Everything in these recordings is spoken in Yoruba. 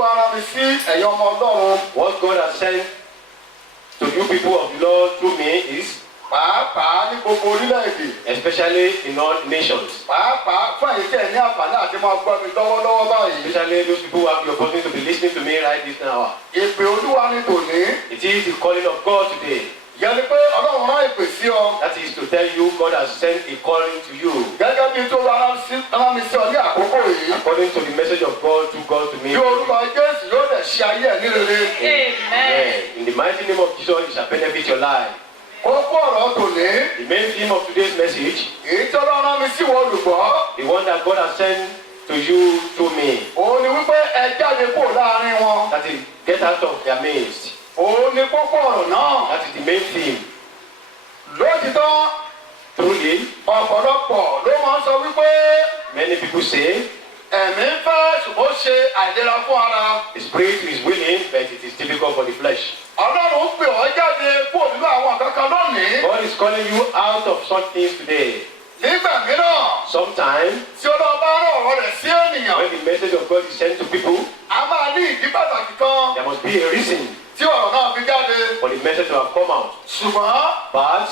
Olúwa rán mi sí ẹ̀yin ọmọ Ọlọ́run. What God has sent to you people of the Lord through me is, Pàápàá ní gbogbo orílẹ̀-èdè. especially in all nations, Pàápàá fún ẹ̀yin tí ẹ ní àǹfààní àti máa gbọ́ mi lọ́wọ́lọ́wọ́ báyìí. especially those people who have the opportunity to be listening to me right this hour. Ìpè Olúwa ni tòní. It is the calling of God today. Ìyẹn ni pé Ọlọ́run rán ìpè sí ọ. That is to tell you God has sent a calling to you. Gẹ́gẹ́ bí tó rán mi sí ọ ní àkókò yìí. According to the message of God through God to me. Bí orúkọ Jésù yóò dẹ̀ ṣe ayé ẹ̀ ní rere. Amen. In the mighty name of Jesus, it shall benefit your life. Kókó ọ̀rọ̀ tòní. The main theme of today's message, Èyí tí Ọlọ́run rán mi sí wọ olùgbọ́. the one that God has sent to you through me, Òun ni wípé ẹ jáde kúrò láàrin wọn. that is, get out of their midst. Òun ni kókó ọ̀rọ̀ náà. That is the main theme. Lótìtọ́, Truly, ọ̀pọ̀lọpọ̀ ló máa ń sọ wípé many people say ẹ̀mí ń fẹ́ ṣùgbọ́n ó ṣe àìlera fún ara. the spirit is willing, but it is difficult for the flesh. Ọlọ́run pè ọ́ jáde kúrò nínú àwọn kankan lónìí. God is calling you out of some things today. Nígbà mìíràn, Sometimes, tí Ọlọ́run bá rán ọ̀rọ̀ rẹ̀ sí ènìyàn, when the message of God is sent to people, a máa ní ìdí pàtàkì kan there must be a reason tí ọ̀rọ̀ náà fi jáde. for the message to have come out. Ṣùgbọ́n But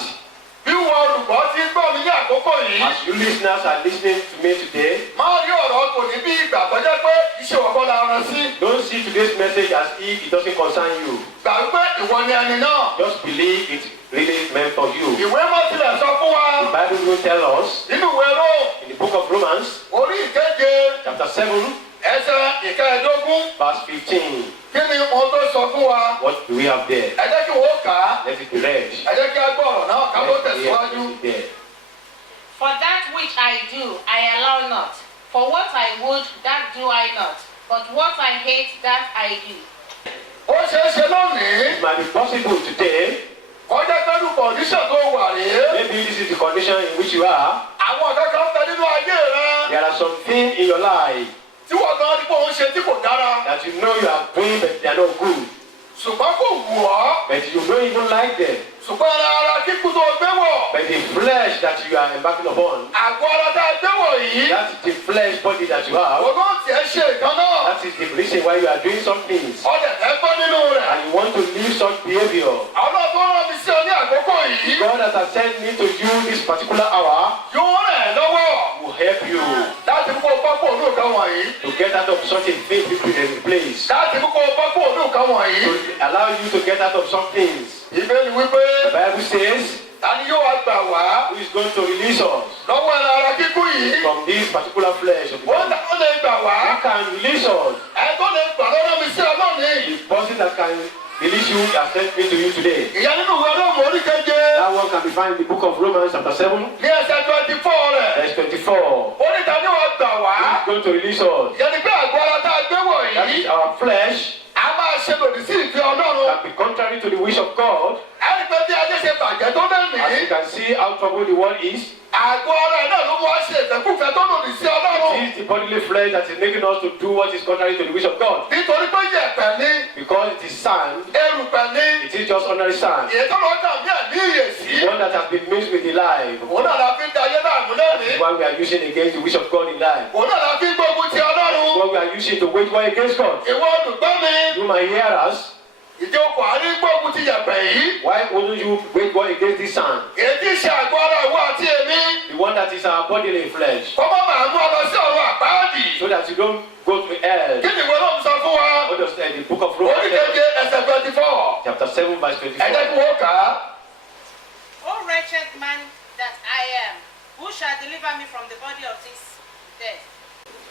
bí wọn olùgbọ́ ti ń gbọ́ mi ní àkókò yìí, as you listeners are listening to me today, máa rí ọ̀rọ̀ tòní bí ìgbà tó jẹ́ pé iṣẹ́ ọ̀gbọ́n la rán sí. don't see today's message as if it doesn't concern you. Gbà wípé ìwọ ni ẹni náà. Just believe it really meant for you. Ìwé mọ́ tilẹ̀ sọ fún wa The Bible will tell us nínú ìwé Róòmù in the book of Romans, orí ìkeje chapter 7, ẹsẹ̀ ìkẹẹ̀ẹ́dógún. verse 15. Kí ni ohun tó sọ fún wa? What do we have there? Ẹ jẹ́ kí wọ́n kà á. Let it be read. Ẹ jẹ́ kí a gbọ́ ọ̀rọ̀ náà ká tó Let it tẹ̀síwájú. be there. For that which I do, I allow not. For what I would, that do I not. But what I hate, that I do. Ó ṣeé ṣe lónìí. It might be possible today, Kọjá pẹ̀lú kọ̀díṣàn tó wà rèé. maybe this is the condition in which you are. Àwọn ọ̀gá kan ń bẹ nínú ayé rẹ. There are some things in your life Tí wọ́n gan rí pé òun ṣe tí kò dára. that you know you are doing, but they are not good. Ṣùgbọ́n kò wù ọ́. But you don't even like them. Ṣùgbọ́n ara kíkú tó gbé wọ̀. But the flesh that you are embarking upon, Àgọ́ ara tá a gbé wọ̀ yìí. that is the flesh body that you have. Òun náà tiẹ̀ ṣe ìkan náà. That is the reason why you are doing some things. Ọ̀dẹ̀ fẹ́ gbọ́ nínú rẹ̀. And you want to leave such behavior. Àwọn tó rán mi sí ọ ní àkókò yìí. God that has sent me to you this particular hour Yóò rẹ̀ ẹ́ lọ́wọ́. will help you Láti mú kó o bá kó òun nǹkan wọ̀nyí. to get out of such a thing in place. Láti mú kó o bá kó òun nǹkan wọ̀nyí. To allow you to get out of some things. Ìbéèrè wípé The Bible says, ta ni yóò wá gbà wá who is going to release us lọ́wọ́ ẹran ara kíkú yìí? from this particular flesh of the Ó body? ta ló lè gbà wá? Who can release us? Ẹ tó lè gbà lọ́wọ́ mi sí ọlọ́ọ̀ni. The person that can release you has sent me to you today. Ìyá nínú ìwé Róòmù orí keje That one can be found in the book of Romans chapter 7, ní ẹsẹ̀ 24 rẹ̀. verse 24. Ó ní ta ni wọ́n gbà wá? Who is going to release us? Ìyẹn ni pé àgọ́ ara tá a gbé wọ̀ That yìí, is our flesh a máa ṣe lòdì sí ìfẹ́ Ọlọ́run. can be contrary to the wish of God. Ẹni pé bí ayé ṣe bàjẹ́ tó bẹ́ẹ̀ As you nìyí, can see how troubled the world is, àgọ́ ara ẹ̀ náà ló mú wá ṣe ìfẹ́kùfẹ́ tó lòdì sí Ọlọ́run. it is the bodily flesh that is making us to do what is contrary to the wish of God. Nítorí pé yẹ̀pẹ̀ ni, Because it is sand, erùpẹ̀ ni, it is just ordinary sand. èyí tó lọ dàbí ẹ̀ ní ìyèsí. The one that has been mixed with the life. Òun náà la fi ń da ayé náà mú That lónìí. is why we are using against the wish of God in life. Òun náà la fi ń gbógun ti That is Ọlọ́run. what we are using to wage war against God. Ìwọ olùgbọ́ mi, You might hear us. ìjọ kò á ní gbógun ti yẹ̀pẹ̀ yìí. Why wouldn't you wage war against this sand? Èyí tí ṣe àgọ́ ara ìwọ àti èmi. The one that is our bodily flesh. Kọ́ bá máa mú ọ lọ sí ọ̀run àpáàdì. So that you don't go to hell. Kí ni ìwé Róòmù sọ fún wa? What does the book of Orí Romans keje ẹsẹ̀ 24. chapter 7 verse Ẹ jẹ́ 24. kí wọ́n kà á. O wretched man that I am, who shall deliver me from the body of this death?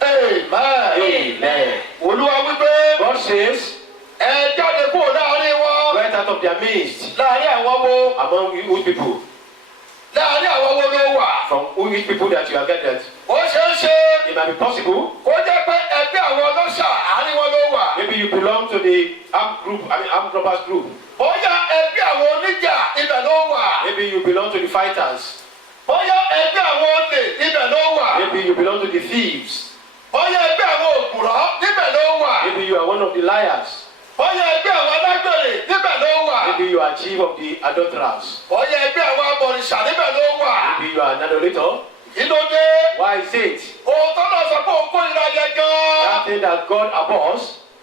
Amen. Amen. Olúwa wípé God says, ẹ jáde kúrò láàrin wọn. get out of their midst. Láàrin àwọn wo? Among which people? Láàrin àwọn wo ló wà? From which people that you are gathered? Ó ṣeé ṣe It might be possible. kó jẹ́ pé ẹgbẹ́ àwọn ọlọ́ṣà àárín wọn ló wà. Maybe you belong to the armed robbers group. Bóyá ẹgbẹ́ àwọn oníjà ibẹ̀ ló wà. Maybe you belong to the fighters. Bóyá ẹgbẹ́ àwọn olè ibẹ̀ ló wà. Maybe you belong to the thieves. Bóyá ẹgbẹ́ àwọn òpùrọ́ níbẹ̀ ló wà. Maybe you are one of the liars. Bóyá ẹgbẹ́ àwọn alágbèrè níbẹ̀ ló wà. Maybe you are chief of the adulterers. Bóyá ẹgbẹ́ àwọn abọ̀rìṣà níbẹ̀ ló wà. Maybe you are an adorator. Kí ló dé? Why is it? Ohun tó náà sọ pé òun kórìíra yẹn gan-an. That thing that God abhors,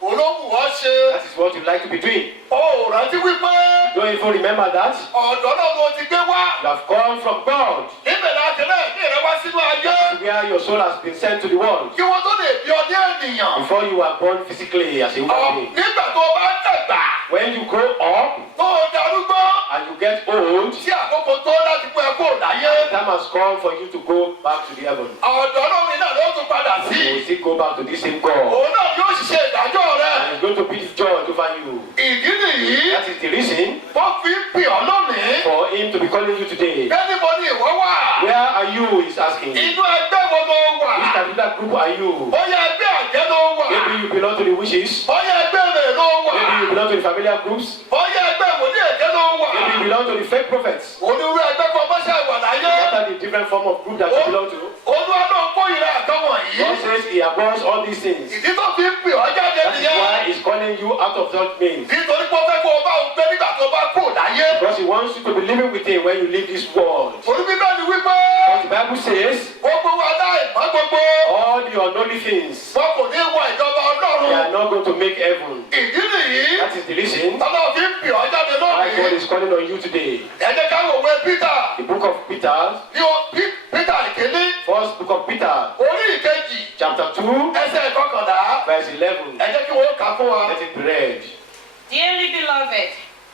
olóhùn wọ́n ṣe. That is what you like to be doing. O ò rántí wípé Don't even remember that. ọ̀dọ́ náà ló ti gbé wá. You have come from God, Níbẹ̀ láti rẹ̀ ní ìrẹ́wá sínú ayé. where your soul has been sent to the world. Kí wọ́n tó lè bí ọ ní ènìyàn. Before you were born physically as a human being. Nígbà tó o bá dàgbà, When you grow up tó o darúgbó, and you get old, tí àkókò tó láti pé ẹ kó láyé. the time has come for you to go back to the heaven. Ọ̀dọ́ lórí náà ló tún padà You sí. will still go back to the same God. Òun náà yóò ṣiṣẹ́ ìdájọ́ rẹ̀. And it's going to be the judge over you. Ìdí nìyí, That is the reason wọ́n fi ń pè ọ́ lónìí. for him to be calling you today. Bẹ́ẹ̀ni mo ní ìwọ wà. Where are you? He's asking. Which Inú ẹgbẹ́ wo ló wà? particular group are you? Bóyá ẹgbẹ́ àjẹ́ ló wà. Maybe you belong to the witches. Bóyá ẹgbẹ́ rẹ̀ ló wà. Maybe you belong to the familiar groups. Bóyá ẹgbẹ́ wòlíì èké ló wà. Maybe you belong to the fake prophets. Onírú ẹgbẹ́ kan bá ṣe wà láyé. What are the different form of group that you belong to? Olúwa náà kó ìrẹ́ àtọ́ God wọ̀nyí. says he abhors all these things. Ìdí tó fi ń pè ọ́ jáde That is nìyẹn. why he's calling you out of that means. Nítorí pé ó fẹ́ kó o bá òun gbé nígbà tó bá kú láyé. Because he wants you to be living with him when you leave this world. Orí bíbélì wípé Because the Bible says gbogbo wa láìmọ́ gbogbo. all the unholy things, Wọn kò ní wọ ìjọba they are Ọlọ́run. not going to make heaven. Ìdí nìyí. That is the reason Tọ́lá fi ń pè ọ́ jáde why God lónìí. is calling on you today. Ẹ jẹ́ ká wò wé Peter. The book of Peter, Ní o Peter ìkíní. first book of Peter, Orí ìkejì. chapter 2, Ẹsẹ̀ ìkọkànlá. verse 11. Ẹ jẹ́ kí wọ́n kà fún wa. Let it be read. Dearly beloved,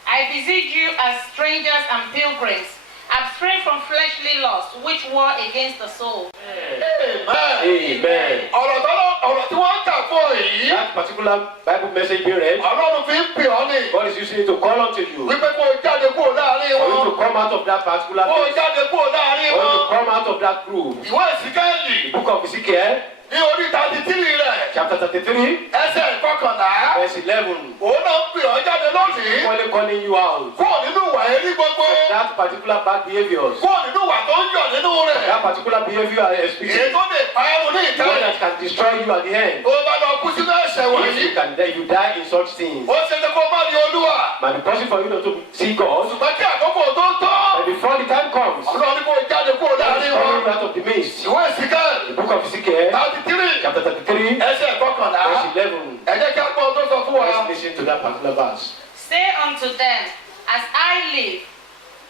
I beseech you as strangers and pilgrims, abstain from fleshly lusts which war against the soul. Amen. Amen. Ọ̀rọ̀ tí wọ́n ń kà fún ọ yìí. That particular Bible message being read, Ọlọ́run fi ń pè ọ́ ní. God is using it to call unto you. Wípé kó o jáde kúrò láàrin For you wọn. to come out of that particular Kó o place. jáde kúrò láàrin For you to wọn. come out of that group. Ìwé Ìsíkẹ́lì The book of Ezekiel, ní orí 33 rẹ̀. chapter 33, Ẹsẹ̀ ìkọkànlá. verse 11. Òun náà ń pè ọ́ jáde lónìí. Only calling you out. Kúrò nínú ìwà erí gbogbo. That particular bad behaviors. Kúrò nínú ìwà tó ń yọ̀ nínú rẹ̀. That particular behavior you are Èyí experiencing. tó lè pa ẹrù ní The one ìtẹ́lẹ̀. that can destroy you at the end. Tó o bá lọ kú sínú ẹ̀ṣẹ̀ If wọ̀nyí. you can die, you die in such things. Ó ṣe é ṣe kó má rí Olúwa. Might be possible for you not to see God. Ṣùgbọ́n kí àkókò tó tọ́. But before the time comes, Ọlọ́run ní kó o jáde kúrò God is láàrin calling wọn. you out of the midst. Ìwé Ìsíkẹ́lì The book of Ezekiel, 33 chapter 33, ẹsẹ̀ ìkọkànlá. verse 11. Ẹ jẹ́ kí á gbọ́ ohun tó sọ fún wa. Let's listen to that particular verse. Say unto them, as I live,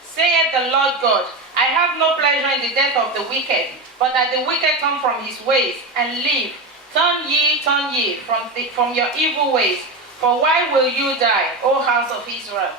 saith the Lord God, I have no pleasure in the death of the wicked, but that the wicked turn from his ways and live. Turn ye from your evil ways. For why will you die, O house of Israel?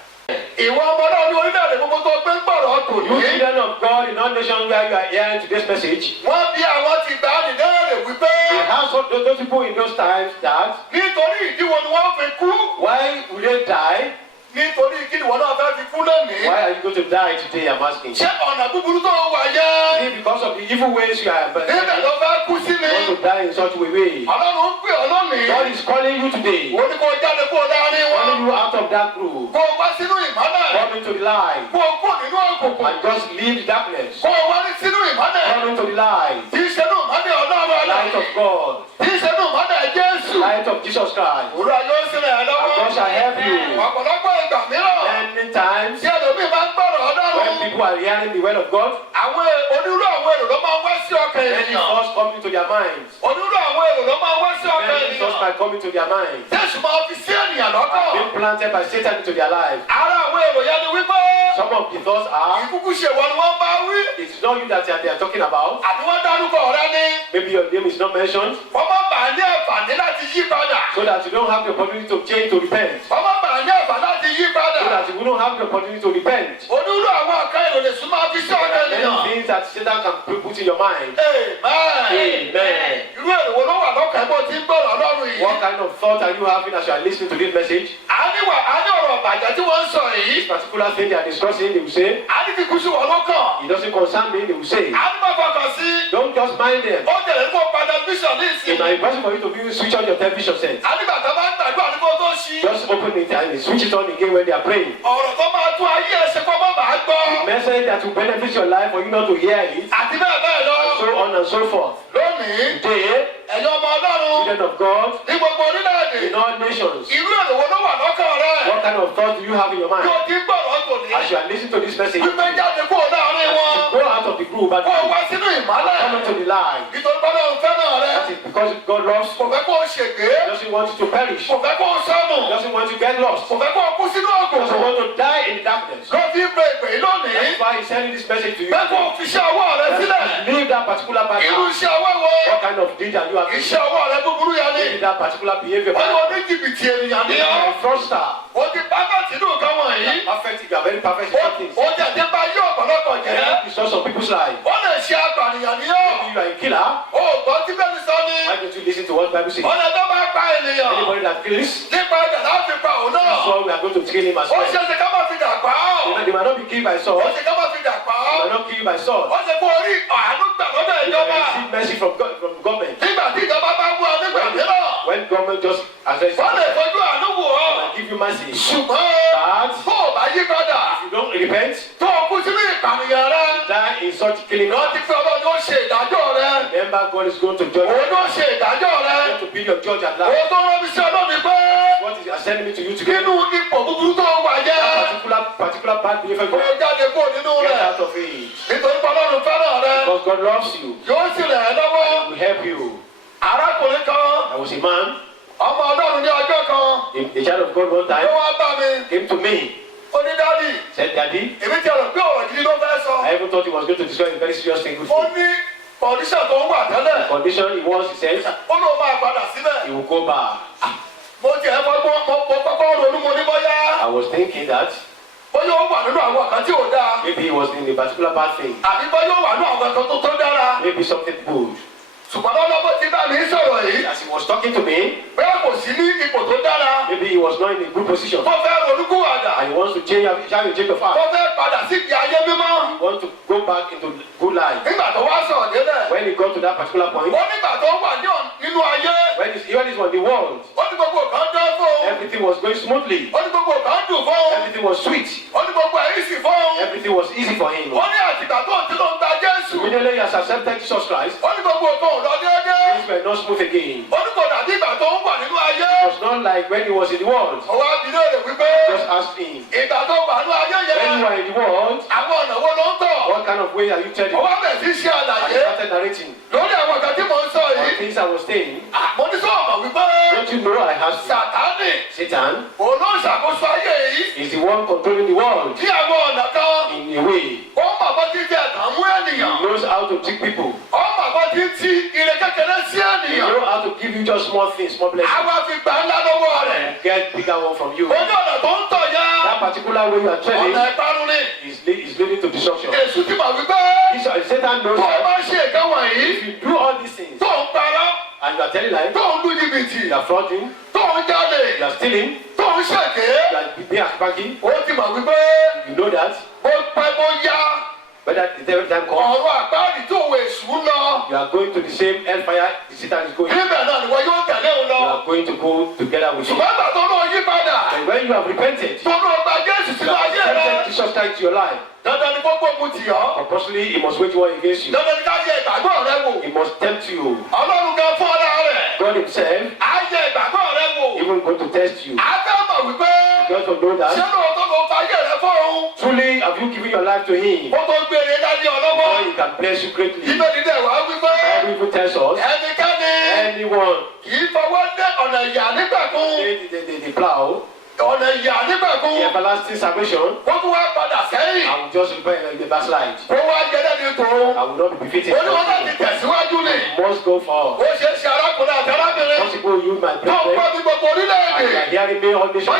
Ìwọ ọmọ náà ní orílẹ̀-èdè gbogbo tó gbé ń gbọ̀rọ̀ tò You ní. children of God in all nations where you are hearing today's message, Wọ́n bí àwọn ti gbà á nìdẹ́rẹ̀ wípé the household, those people in those times that, nítorí ìdíwọ́ ni wọ́n fi kú. why will they die? Nítorí kí ni wọ́n náà fẹ́ fi kú lónìí. Why are you going to die today? I'm asking. Ṣé ọ̀nà búburú tó wà yẹ? Is it because of the evil ways you are Níbẹ̀ ló fẹ́ kú sí you want ni. to die in such a way? Ọlọ́run ń pè ọ́ lónìí. God is calling you today, Ó ní kó o jáde kúrò láàrin wọn. calling you out of that group, Kó o wá sínú ìmọ́lẹ̀. come into the light, Kó o kúrò nínú òkùnkùn. and just leave the darkness, Kó o wá sínú ìmọ́lẹ̀. come into the light, Tí í ṣe nù ìmọ́lẹ̀ Ọlọ́run light of ọlọ́run. God, Tí í ṣe nù ìmọ́lẹ̀ Jésù. light of Jesus Christ. Òwúrọ̀ yóò sílẹ̀ ẹ̀ And God lọ́wọ́. shall help you. Ọ̀pọ̀lọpọ̀ ìgbà mìíràn. Many times, Tí ẹlòmíì máa ń gbọ́rọ̀ when Ọlọ́run. people are hearing the word of God, Àwọn onírú àwọn èrò ló máa ń wá sí ọkàn many ènìyàn. thoughts come into their minds. Onírú àwọn èrò ló máa ń wá sí ọkàn Many thoughts ènìyàn. might come into their minds. Jésù máa fi sí ènìyàn lọ́kàn. Being planted by Satan into their lives. Ara àwọn èrò yẹn ni wípé Some of the thoughts are, ìkúkú ṣèwọ ni wọ́n bá wí. it's not you that they are talking about. Àbí wọ́n dárúkọ rẹ ní. Maybe your name is not mentioned, Wọ́n má bàa ní ẹ̀fàní láti yí padà. so that you don't have the opportunity to change, to repent. Wọ́n má bàa ní ẹ̀fàní láti yí padà. So that you don't have the opportunity to repent. Onírú àwọn ọ̀kan èrò lè súnmọ́ fi sí There ọkàn are many ènìyàn. things that Satan can put in your mind. Amen. Amen. Irú èrò wo ló wà lọ́kàn bó ti ń gbọ́rọ̀ Ọlọ́run yìí? What kind of thought are you having as you are listening to this message? A ní ọ̀rọ̀ ìbàjẹ́ tí wọ́n ń sọ yìí. This particular thing they are discussing, they will say, A ní kíkú sí wọn lọ́kàn. it doesn't concern me, they will say. A ní má fọkàn sí. Don't just mind them. Ó tẹ̀lé kó pa tẹlifíṣàn ní It ìsìn. might be possible for you to be switch on your television set. A nígbà tó bá ń gbàdúrà ní kó tó ṣí. Just open it and switch it on again when they are praying. Ọ̀rọ̀ tó máa tún ayé ẹ̀ ṣe kó má bàá gbọ́. Message that will benefit your life for you not to hear it, Àti bẹ́ẹ̀ bẹ́ẹ̀ lọ. so on and so forth. Lónìí, Today, ẹ̀yin ọmọ Ọlọ́run children of God, ní gbogbo orílẹ̀-èdè. in all nations, Irú èrò wo ló wà lọ́kàn rẹ̀? what kind of thoughts do you have in your Bí mind? o ti ń gbọ́rọ̀ tòní. As you are listening to this message, Wípé jáde kúrò láàrin wọn. go out of the group and Kó o wá sínú ìmọ́lẹ̀. come into the light. Nítorí pé Ọlọ́run fẹ́ràn rẹ. That is Because God loves kò you. fẹ́ kó o ṣègbé, He doesn't want you to perish. kò fẹ́ kó o sọnù, He doesn't want you to get lost. kò fẹ́ kó o kú sínú He doesn't òkùnkùn. want to die in the darkness. Ló fi ń pe ìpè yìí lónìí. That's why he's sending this message to you. Bẹ́ẹ̀ kó o fi iṣẹ́ ọwọ́ rẹ sílẹ̀. Leave that particular Irú background. iṣẹ́ ọwọ́ wo? What kind of deed are you having? Iṣẹ́ ọwọ́ rẹ búburú yẹn ni. Leave that particular behavior. Wọ́n ní oníjìbìtì ènìyàn ní You ọ́. are a fraudster. O ti pápátì ní nǹkan wọ̀nyí. Perfect. You are very perfect in things. O tẹ̀sí bá yí ọ̀pọ̀lọpọ̀ You jẹ́. have destroyed some people's lives. Ó lè ṣe apànìyàn ní ọ́. Maybe you are a killer. O gbọ́ tí bẹ́ẹ̀ ni sọ ni. Why don't you listen to what the Bible says? Ọ̀nà tó bá pa ènìyàn. Anybody that kills, Nípa ẹ̀dá láti pa òun náà. so we are going to kill him as Ó well. ṣe ṣe ká má fi dà pa ọ́. They might not be killed by Ó sword. ṣe ká má fi dà pa They ọ́. might not kill you by sword. Ó ṣe kó orí àánú gbà lọ́dọ̀ You ìjọba. can receive mercy from God, from government. Nígbà tí ìjọba bá wú ọ nígbà mìíràn. When government just address Wọ́n lè you fojú àánú wò ọ́. and give you mercy. Ṣùgbọ́n But tó o bá yí padà. if you don't repent, Tó o kú sínú ìpànìyàn rẹ. die in such killing. Rántí pé Ọlọ́run ó ṣe ìdájọ́ rẹ. Remember, God is going to judge you. Òun ló ṣe ìdájọ́ rẹ. God to be your judge at last. Òun tó rán mi sí ọlọ́mi pé What is sending me to you today? nínú ipò búburú tó wà That yẹn. particular bad behavior, Kó o jáde kúrò nínú get rẹ̀. out of it. Nítorí pé Ọlọ́run fẹ́ràn rẹ. Because God loves you. Yóò sì rẹ̀ ẹ́ lọ́wọ́. He will help you. Arákùnrin kan, I was a man, ọmọ Ọlọ́run ní ọjọ́ kan, a child of God one ló time, wá bá mi. came to me, Ó ní dádì, said, Daddy, èmi ti rò pé ọ̀rọ̀ gidi ló fẹ́ sọ. I even thought he was going to describe a very serious thing with Ó me. ní kọ̀díṣàn tó ń wà tẹ́lẹ̀. The condition he was, he said, Ó ló máa padà síbẹ̀. he will go back. Mo tiẹ̀ kọ́kọ́ ronú mo ní bóyá. I was thinking that Bóyá ó wà nínú àwọn kan tí ò dáa. maybe he was in a particular bad thing, Àbí bóyá ó wà nínú àwọn kan tó dára. maybe something good. Ṣùgbọ́n lọ́wọ́ ti bá mi sọ̀rọ̀ yìí. As he was talking to me, Bẹ́ẹ̀ kò sí ní ipò tó dára. maybe he was not in a good position Tó fẹ́ ronúkúwàdà. and he wants to change a change of Tó heart. fẹ́ padà sí ìgbé ayé mímọ́. He wants to go back into good life. Nígbà tó wá sọ̀rọ̀ délẹ̀. When he got to that particular point, Ó nígbà tó wà nínú ayé. when he was on the world, Ó ní gbogbo kan dán fún. everything was going smoothly, Ó ní gbogbo kan dùn fún. everything was sweet, Ó ní gbogbo ẹ̀rí sì fún. everything was easy for him. Ó ní àtìgbà tó ti ló ń gba Jésù. Immediately he has accepted Jesus Christ, Ó ní gbogbo kan ò lọ déédéé. things were not smooth again. Ó ní kò dàbí ìgbà tó ń wà nínú ayé. It was not like when he was in the world. Ó wá bi léèrè wípé Just asked him, ìgbà tó wà nínú ayé when you yẹn. are in the world, Àwọn ọ̀nà wo ló ń tọ̀? what kind of way are you telling? Ó wá bẹ̀rẹ̀ sí ṣe And he àlàyé started narrating lórí àwọn kan tí mò ń sọ on yìí. things I was saying. Mo ní sọ̀rọ̀ mọ̀ wípé Don't you know I have Sàtánì Satan òun ló ń ṣàkóso ayé yìí is the one controlling the world ní àwọn ọ̀nà kan. in a way. Ó mọ̀ bó ti jẹ́ ẹ̀tàn mú He ènìyàn. knows how to trick people. Ó mọ̀ bó ti ti ire kékeré sí He ènìyàn. knows how to give you just small things, small blessings, Àwa fi gbà ńlá lọ́wọ́ rẹ̀. and get bigger one from you. Ó ní ọ̀nà tó ń tọ̀ yá. That particular way you are treading Ọ̀nà ìparun ni. is leading to destruction. Èṣù ti mọ̀ wípé Satan knows tó o that bá ṣe nǹkan wọ̀nyí if you do all these things tó ń parọ́, and you are telling lies, tó ń lu jìbìtì, you are frauding, tó ń jalè, you are stealing, tó ń ṣèké. you are being attacking, Ó ti mọ̀ wípé you know that. bó pẹ́ bó yá Whether the devil time comes, ọ̀rọ̀ àgbáàdì tó wo èṣù ń lọ. you are going to the same hellfire the Satan is going. You Níbẹ̀ náà ni wọ́n yóò tẹ̀lé òun lọ. are going to go together with him. Ṣùgbọ́n ìgbà tó náà yí padà, And when you have repented, tó náà gba Jésù you sínú have ayé rẹ̀. accepted Jesus Christ to your life. Dandan ni kó gbógun tì ọ́. Compulsively, he must wage war against you. Dandan ni ká yẹ ìgbàgbọ́ rẹ wò. He must tempt you. Ọlọ́run gan fún ọ̀la rẹ̀. God himself Á yẹ ìgbàgbọ́ rẹ wò. even going to test you. Á fẹ́ mọ̀ wípé You also know ṣé that lóòótọ́ ló fa ayé rẹ fọ́run. truly have you given your life to him, Ó tó gbére dání ọlọ́wọ́. before he can bless you greatly. Bíbélì dẹ̀ wá wípé Bible even tells us ẹnikẹ́ni anyone kì í fọwọ́ dé ọ̀nà ìyà nígbàkún. the plow, Ọ̀nà ìyà nígbàkún. the everlasting salvation, Ó tún wá padà sẹ́yìn. I will just repent the backslide. Ó wá jẹ́ lẹ́ni tòun. I will not be befitting. Ó ní wọ́n láti tẹ̀síwájú ni. You must go for. Ó ṣe é ṣe arákùnrin àti arábìnrin. Possible you, my Tó ń brethren, gbọ́ ní gbogbo and you orílẹ̀-èdè. are hearing me on this show.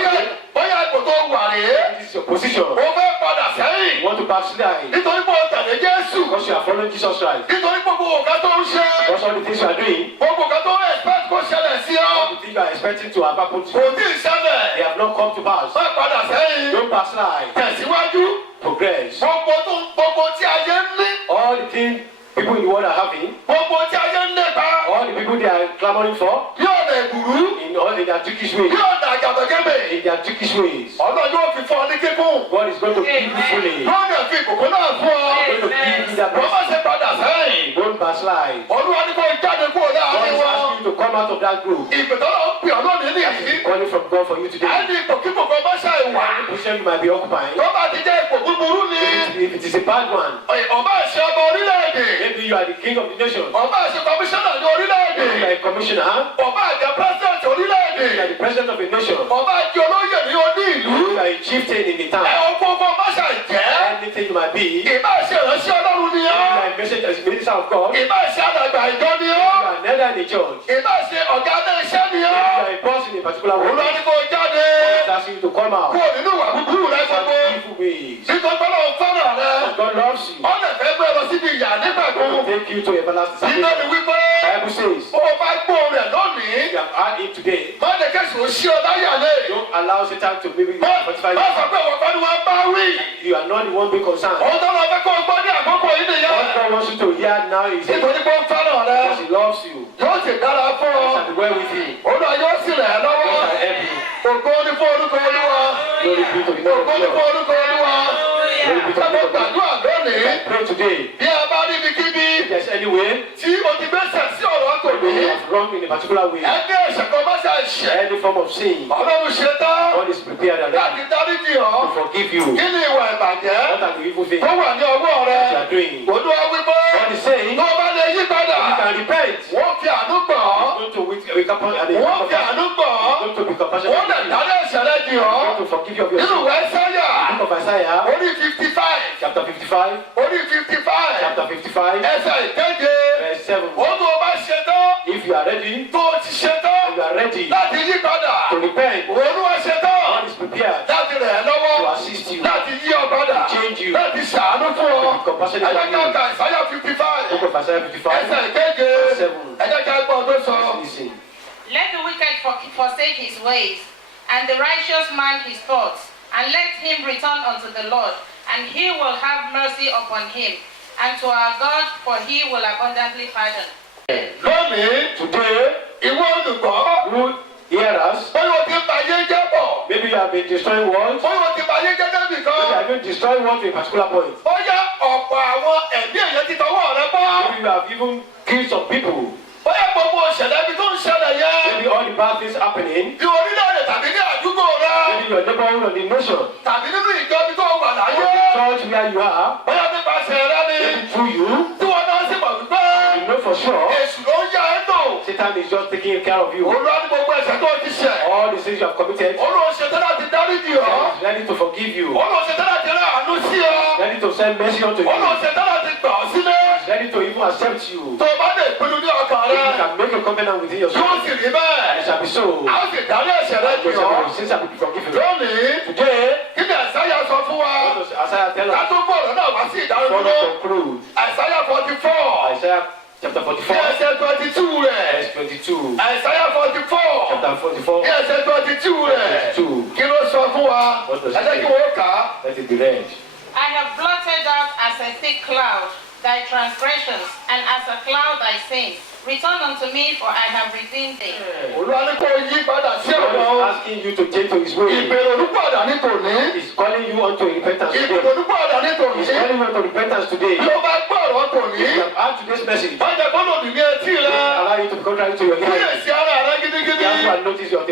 Bóyá ipò tó wà rèé. This is your position. Ó fẹ́ padà sẹ́yìn. You want to backslide Nítorí pé ó tẹ̀lé Jésù. because you are following Jesus Christ. Nítorí gbogbo nǹkan tó ń ṣe. Because all the things you are doing, Gbogbo nǹkan tó ń expect kó ṣẹlẹ̀ sí ọ. all the things you are expecting to have happened to Kò you, tí ì ṣẹlẹ̀. they have not come to pass. Má padà sẹ́yìn. Don't backslide. Tẹ̀síwájú. Progress. Gbogbo tí ayé ń ní. All the things people in the world are having, Gbogbo tí ayé ń lépa. all the people they are clamoring for, Bí ọ̀nà ìbùrú. in all their trickish ways, Bí ọ̀nà àgàbẹ̀gẹ́bẹ̀. in their trickish ways, Ọlọ́run yóò fi fún ọ ní kíkún. God is going to give you fully. He's Lọ́nà fi ìkòkò náà fún ọ. going to give you that Wọ́n má blessing. ṣe padà sẹ́yìn. Don't backslide. Olúwa ní kó jáde kúrò God láàrin is wọn. asking you to to come out of that group. Ìpètọ́lọ̀ ń pè ọ́ lónìí nìyí. Calling from God for you today. Ẹni ipò kíkò kan bá ṣàì wà. Any position you might be occupying. Tó bá ti jẹ́ ipò búburú ni. If it is a bad one, Ọba àṣẹ ọba orílẹ̀-èdè. maybe you are the king of the nation. Ọba àṣẹ kọmíṣánná ní orílẹ̀-èdè. Maybe you are a commissioner. Ọba àjẹ pírẹ́sìdẹ̀ntì orílẹ̀-èdè. You are the president of a nation. Ọba àjẹ olóyè ní oní ìlú. You are a chieftain in the town. Ọkọ̀ bá ṣàì jẹ́. Anything you might be. Ìbá ṣe ìránṣẹ́ Ọlọ́run ni You ọ́. are a messenger as a minister of God. You Ìbá ṣe àdàgbà ìjọ ni ọ́. are neither in the church. Ìbá ṣe ọ̀gá ilé iṣẹ́ ni You ọ́. are a boss in a particular way. Olúwa ní kó jáde. God asks you to come out. Kúrò nínú ìwà búburú rẹ From gbogbo. evil ways. Nítorí pé Ọlọ́run fẹ́ràn rẹ. God loves you. Ó lè fẹ́ gbé lọ síbi ìyà nígbà God will gbogbo. take you to everlasting Nínú salvation. mi wípé Bible says, ó bá gbọ́ rẹ̀ lónìí. you have had it today. Má lè kẹ́sì ó ṣí ọ láyà lé. Don't allow Satan to maybe Má fortify má sọ you. pé ìwọ̀n kan ni wọ́n bá wí. You are not the one being concerned. Òun tó lọ fẹ́ kó o gbọ́ ní àkókò yìí nìyẹn. What God wants you to hear now is Nítorí pé ó fẹ́ràn rẹ. because He loves you. Yóò sì dára fún ọ. He shall be well with you. Olúwa yóò sì rẹ̀ ẹ́ He lọ́wọ́. shall help you. Ògo ni fún orúkọ Olúwa. Glory be to the name of Ògo ni fún God. orúkọ Olúwa. Glory be to the Ṣé mo name of God. gbàdúrà lónìí? Pray today. Bí a bá rí ibikíbi If there's any way, tí o ti gbẹ́sẹ̀ sí ọ̀rọ̀ tòní, you have wrong in a particular way, ẹgbẹ́ ẹ̀ṣẹ̀ kan bá ṣe àṣẹ. any form of sin, Ọlọ́run ṣe tán God is prepared and ready láti dáríjì to ọ́. forgive you. Kí ni ìwà ìbàjẹ́ What are the evil things tó wà ní ọwọ́ rẹ? that you are doing? Olúwa wípé God is saying, tó o bá lè yí padà, you can repent. wọ́n fi àánú gbọ̀ ọ́. Going to wake up and Wọ́n fi àánú gbọ̀ ọ́. going to be compassionate. Wọ́n lè dárí ẹ̀ṣẹ̀ rẹ jì ọ́. Going to forgive you of your Nínú sin. ìwé Sáyà, Book of Isaiah, orí 55, chapter 55, orí 55, chapter 55, ẹsẹ̀ ìkeje. verse 7. Ó tó o bá ṣe tán, If you are ready, tó o ti ṣe tán you are ready láti yí padà. to repent, Olúwa ṣe tán God is prepared láti rẹ̀ ẹ́ to lọ́wọ́, assist you, láti yí ọ padà, change you, láti ṣàánú fún ọ. to be compassionate Ẹ on jẹ́ you. ká Ìsáyà 55, Book of Isaiah 55, ẹsẹ̀ ìkeje. Ẹ jẹ́ ká gbọ́ tó sọ. listen. Let the wicked forsake his ways, and the righteous man his thoughts, and let him return unto the Lord, and he will have mercy upon him, and to our God, for he will abundantly pardon. Lónìí, Today, ìwọ olùgbọ́, you hear us. bóyá o ti ń ba ayé jẹ́ bọ̀, Maybe you have been destroying words. bóyá o ti ba ayé jẹ́ débì Maybe you kan, have been destroying words to a particular point. bóyá ọ̀pọ̀ àwọn ẹ̀mí èèyàn ti tọwọ́ rẹ bọ́, Maybe you have even killed some people. bóyá gbogbo ìṣẹ̀lẹ̀ ibi tó ń ṣẹlẹ̀ yẹn, Maybe all the bad things happening. bí orílẹ̀-èdè tàbí ní àdúgbò rẹ, Maybe your neighborhood or the nation. tàbí nínú ìjọ ibi tó wà Or láyé, the church where you are. bóyá nípasẹ̀ rẹ ni, Maybe through you. tí wọ́n náà sì mọ̀ wípé You know for sure. èṣù ló ń yá ẹ́ lò. Satan is just taking care of you. Olúwa ní gbogbo ẹ̀ṣẹ̀ tó ti ṣẹ̀. All the sins you have committed. Olúwa ṣetán láti dáríjì ọ́. God is ready to forgive you. Olúwa ṣetán láti rán àánú sí ọ. Ready to send mercy unto you. Olúwa ṣetán láti gbà ọ́ sílé. Ready to even accept you. Tó o bá lè pinnu ní ọkàn If you rẹ, can make a covenant within your yóò soul, sì rí bẹ́ẹ̀. it shall be so. A ó sì dárí ẹ̀ṣẹ̀ rẹ jì Your ọ́. sins shall be forgiven. Lónìí, Today, kí ni Àìsáyà sọ fún wa? what does Isaiah tell Ká us? tó bọ̀ ọ̀rọ̀ náà wá sí Before ìdánilójú. we conclude, Àìsáyà 44, Isaiah chapter ní 44, ẹsẹ̀ 22 rẹ̀. verse 22. Àìsáyà 44, Chapter 44, ní ẹsẹ̀ 22 rẹ̀. 22. Kí ló sọ fún wa? What does Ẹ it jẹ́ kí say? wọ́n kà á. Let it be read. I have blotted out as a thick cloud thy transgressions, and as a cloud thy sins. Return unto me, for I have redeemed thee. Olúwa ní kó yí padà sí God ọ̀nà. is asking you to change to His way. Ìbèrè olúpadà ní tòní. He's calling you unto repentance Ìbèrè today. olúpadà ní tòní. He's calling you unto repentance today. Bí o bá gbọ́ ọ̀rọ̀ tòní, If you have heard today's message, má jẹ́ kó lòdì ní etí rẹ. allow you to be contrary to your hearing. Kíyèsí ara rẹ You have gidigidi. to notice your